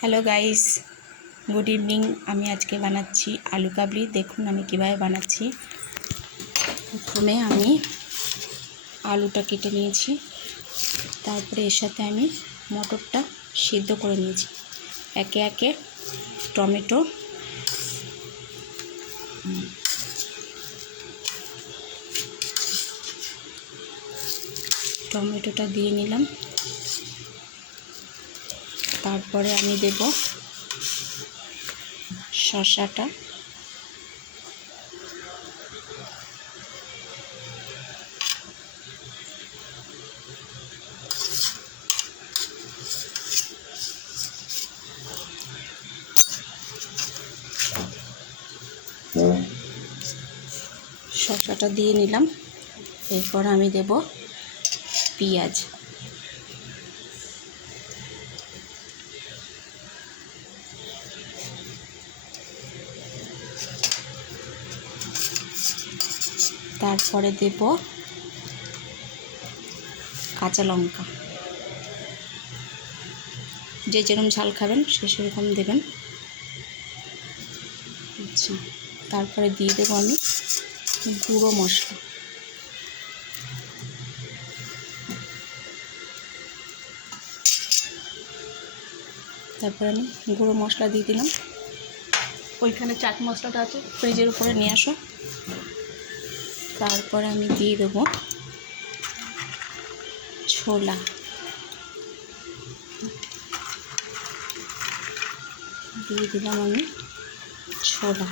Hello guys, good evening. আমি আজকে বানাচ্ছি আলু কাবলি। দেখুন আমি কিভাবে বানাচ্ছি। প্রথমে আমি আলুটা কেটে নিয়েছি, তারপরে এর সাথে আমি মটরটা সিদ্ধ করে নিয়েছি। একে একে টমেটোটা দিয়ে নিলাম। তারপরে আমি দেব শসাটা, দিয়ে নিলাম। এরপর আমি দেব পেঁয়াজ, তারপরে দেব কাঁচা লঙ্কা। যে যেরকম ঝাল খাবেন সে সেরকম দেবেন। আচ্ছা, তারপরে দিয়ে দেবো আমি গুঁড়ো মশলা। তারপরে আমি গুঁড়ো মশলা দিয়ে দিলাম। ওইখানে চাট মশলাটা আছে, ফ্রিজের উপরে নিয়ে আসো। তারপরে আমি দিয়ে দেবো ছোলা, দিয়ে দিলাম আমি ছোলা।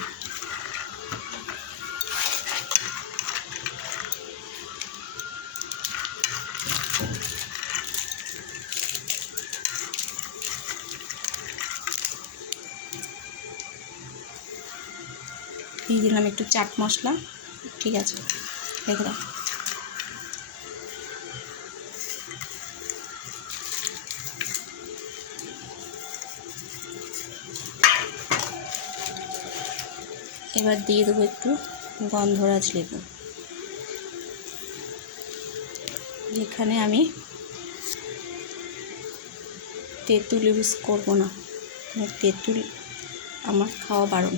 দিয়ে দিলাম একটু চাট মশলা। ঠিক আছে, রেখে দাও। এবার দিয়ে দেবো একটু গন্ধরাজ লেবু। এখানে আমি তেঁতুল ইউজ করবো না, তেঁতুল আমার খাওয়া বারণ।